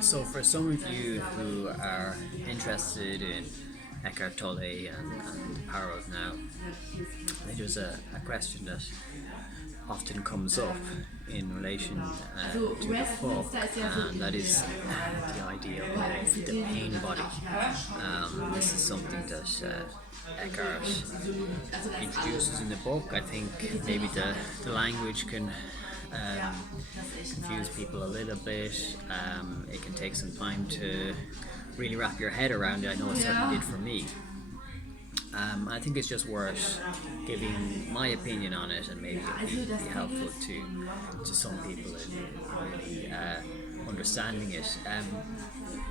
So for some of you who are interested in Eckhart Tolle and the power of now, I think there's a question that often comes up in relation to the book, and that is the idea of the pain body. This is something that Eckhart introduces in the book. I think maybe the language can confuse people a little bit. It can take some time to really wrap your head around it. I know it certainly did for me. I think it's just worth giving my opinion on it, and maybe it'll be helpful to some people in really understanding it.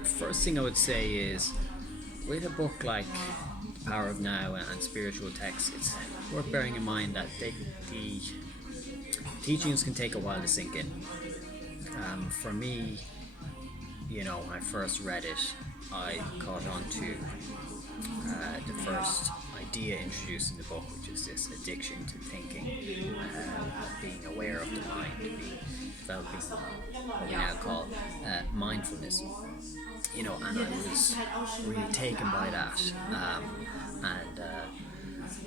First thing I would say is, with a book like The Power of Now and spiritual texts, it's worth bearing in mind that the teachings can take a while to sink in. For me, when I first read it, I caught on to the first idea introduced in the book, which is this addiction to thinking, being aware of the mind, developing what we now call mindfulness. And I was really taken by that, and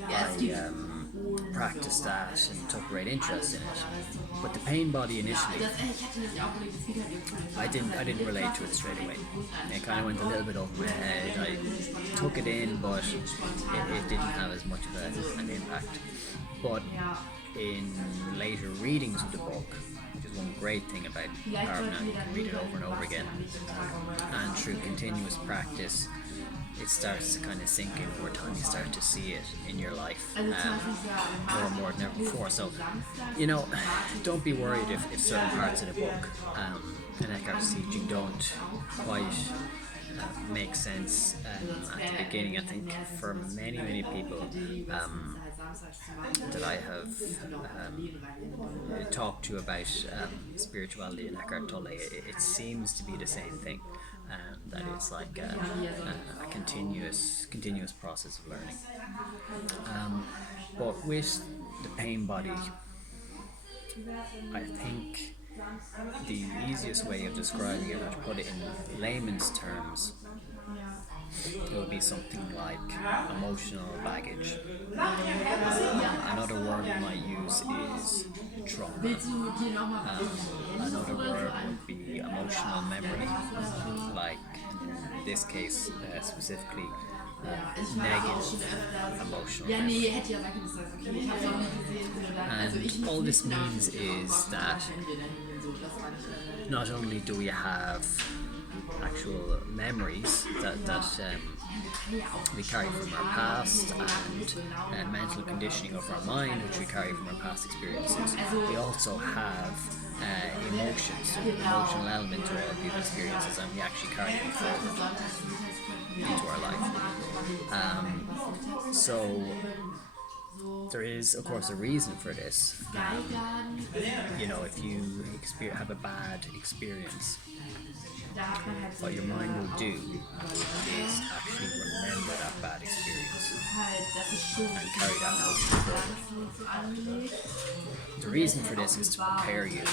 I practiced that and took great interest in it. But the pain body initially, I didn't relate to it straight away. It kind of went a little bit over my head. I took it in, but it didn't have as much of an impact. But in later readings of the book, which is one great thing about Power of Now, you can read it over and over again, and through continuous practice, it starts to kind of sink in over time. You start to see it in your life more and more than ever before. So, don't be worried if certain parts of the book and Eckhart's teaching don't quite make sense at the beginning. I think for many people that I have talked to about spirituality and Eckhart Tolle, it seems to be the same thing. That it's like a continuous process of learning. But with the pain body, I think the easiest way of describing it, or to put it in layman's terms, it would be something like emotional baggage. Another word we might use is trauma. Another word would be emotional memory, like in this case specifically negative emotional memory. And all this means is that not only do we have actual memories that we carry from our past, and mental conditioning of our mind which we carry from our past experiences, we also have emotions, an emotional element to all of these experiences, and we actually carry them forward into our life. So there is, of course, a reason for this. If you have a bad experience, what your mind will do is actually remember that bad experience and carry that emotion forward. The reason for this is to prepare you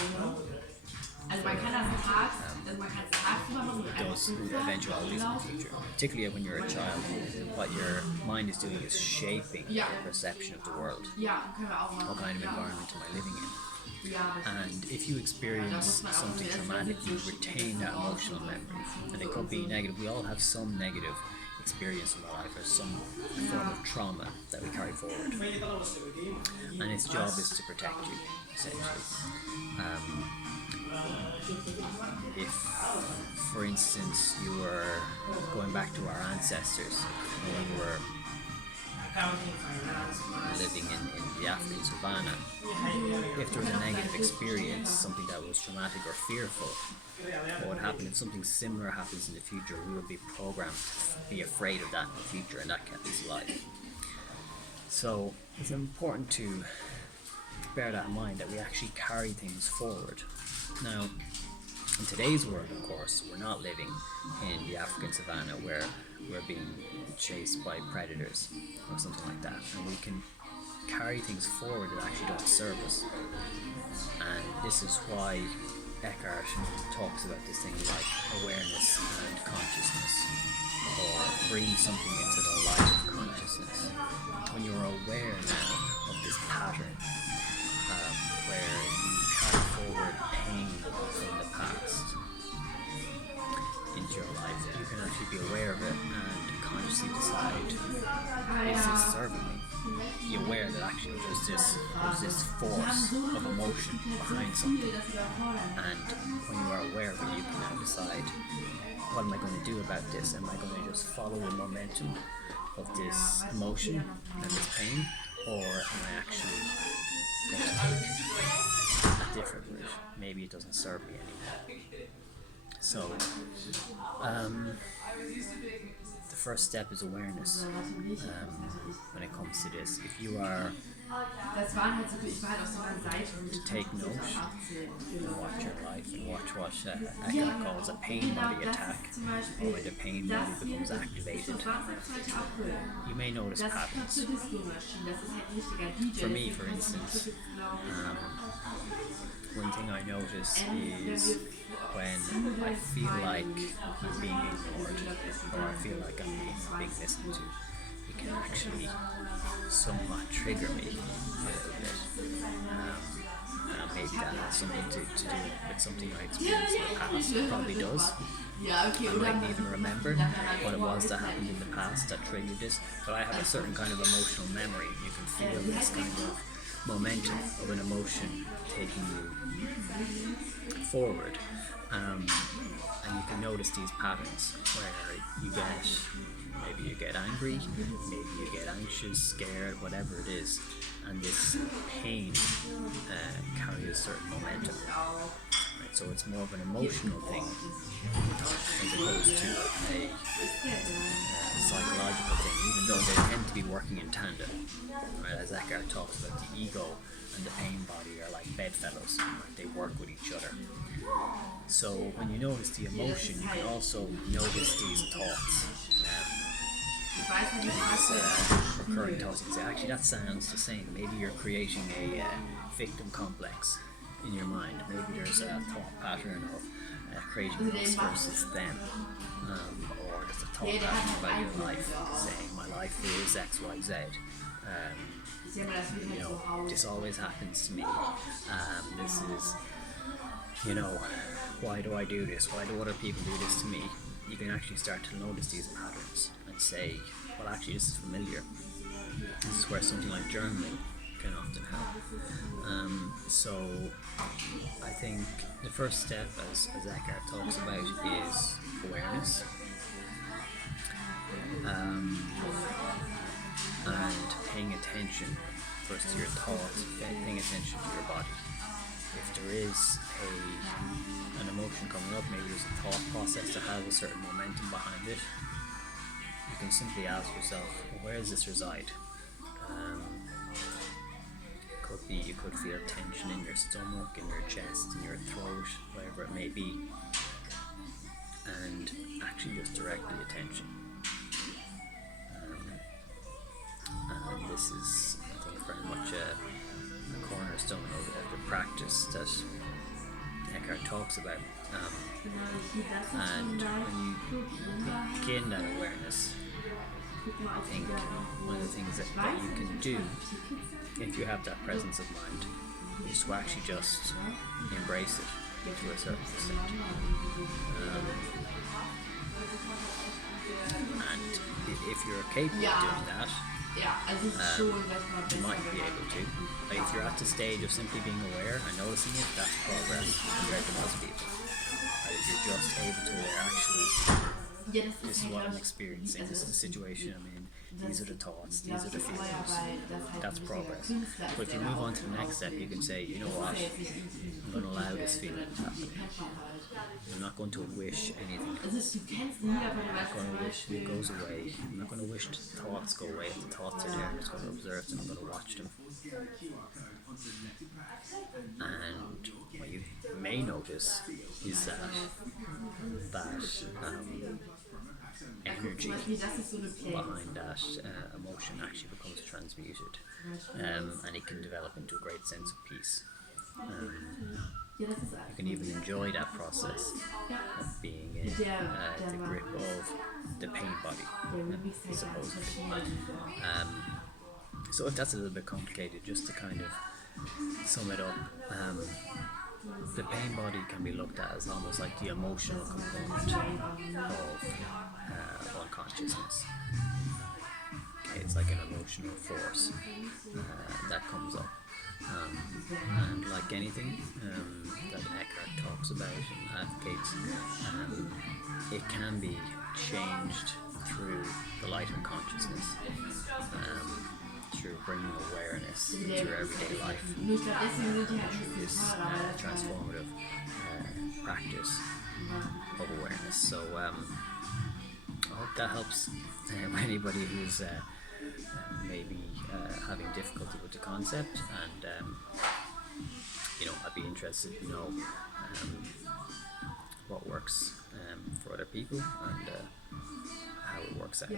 those eventualities in the future, particularly when you're a child. What your mind is doing is shaping your perception of the world. What kind of environment am I living in? And if you experience something traumatic, you retain that emotional memory, and it could be negative. We all have some negative experience in our life, or some form of trauma that we carry forward, and its job is to protect you, essentially. If, for instance, you were going back to our ancestors when we were living in the African savannah, if there was a negative experience, something that was traumatic or fearful, what would happen if something similar happens in the future? We would be programmed to be afraid of that in the future, and that kept us alive. So it's important to bear that in mind, that we actually carry things forward. Now, in today's world, of course, we're not living in the African savannah where we're being chased by predators or something like that, and we can carry things forward that actually don't serve us. And this is why Eckhart talks about this thing like awareness and consciousness, or bring something into the light of consciousness. When you're aware now of this pattern, where you carry forward pain from the past into your life, you can actually be aware of it and consciously decide, is this serving me? You're aware that actually there's this force of emotion behind something, and when you are aware of it, you can now decide, what am I going to do about this? Am I going to just follow the momentum of this emotion and this pain, or am I actually going to take a different route? Maybe it doesn't serve me anymore. So, the first step is awareness when it comes to this. If you are to take note and watch your life and watch what Eckhart calls a pain body attack, or when the pain body becomes activated, you may notice patterns. For me, for instance, one thing I notice is when I feel like I'm being ignored, or I feel like I'm being listened to, it can actually somewhat trigger me a little bit. Maybe that has something to do with something I experienced in the past. It probably does. I mightn't even remember what it was that happened in the past that triggered this, but I have a certain kind of emotional memory. You can feel this kind of momentum of an emotion taking you forward, and you can notice these patterns where maybe you get angry, maybe you get anxious, scared, whatever it is, and this pain carries a certain momentum. Right, so it's more of an emotional thing as opposed to a psychological thing, even though they tend to be working in tandem. Right, as Eckhart talks about, the ego and the pain body are like bedfellows. Right? They work with each other. So when you notice the emotion, you can also notice these thoughts. These recurring thoughts. You say, actually, that sounds the same. Maybe you're creating a victim complex in your mind. Maybe there's a thought pattern of creating us versus them, or there's a thought pattern about your life, saying my life is X, Y, Z. This always happens to me. This is, why do I do this? Why do other people do this to me? You can actually start to notice these patterns and say, well, actually, this is familiar. This is where something like journaling can often help. So I think the first step, as Eckhart talks about, is awareness. And paying attention first to your thoughts, paying attention to your body. If there is an emotion coming up, maybe there's a thought process that has a certain momentum behind it, you can simply ask yourself, well, where does this reside? Could be you could feel tension in your stomach, in your chest, in your throat, wherever it may be, and actually just direct the attention. And this is, I think, very much a cornerstone of the practice that Eckhart talks about. And when you gain that awareness, I think one of the things that you can do, if you have that presence of mind, is to actually just embrace it to a certain extent. And if you're capable of doing that, you might be able to. Like if you're at the stage of simply being aware and noticing it, that's progress compared to most people. If you're just able to aware, actually, this is what I'm experiencing, this is the situation I'm in, these are the thoughts, these are the feelings, that's progress. But if you move on to the next step, you can say, you know what, I'm going to allow this feeling to happen. I'm not going to wish anything. I'm not going to wish it goes away. I'm not going to wish the thoughts go away. If the thoughts are there, I'm just going to observe them, I'm going to watch them. And what you may notice is that energy behind that emotion actually becomes transmuted, and it can develop into a great sense of peace. You can even enjoy that process of being in the grip of the pain body, supposedly. So if that's a little bit complicated, just to kind of sum it up, the pain body can be looked at as almost like the emotional component of unconsciousness. Okay, it's like an emotional force that comes up. And like anything that Eckhart talks about and advocates, it can be changed through the light of consciousness, through bringing awareness to everyday life, through this transformative practice of awareness. So I hope that helps anybody who's maybe having difficulty with the concept, and I'd be interested to know what works for other people and how it works out.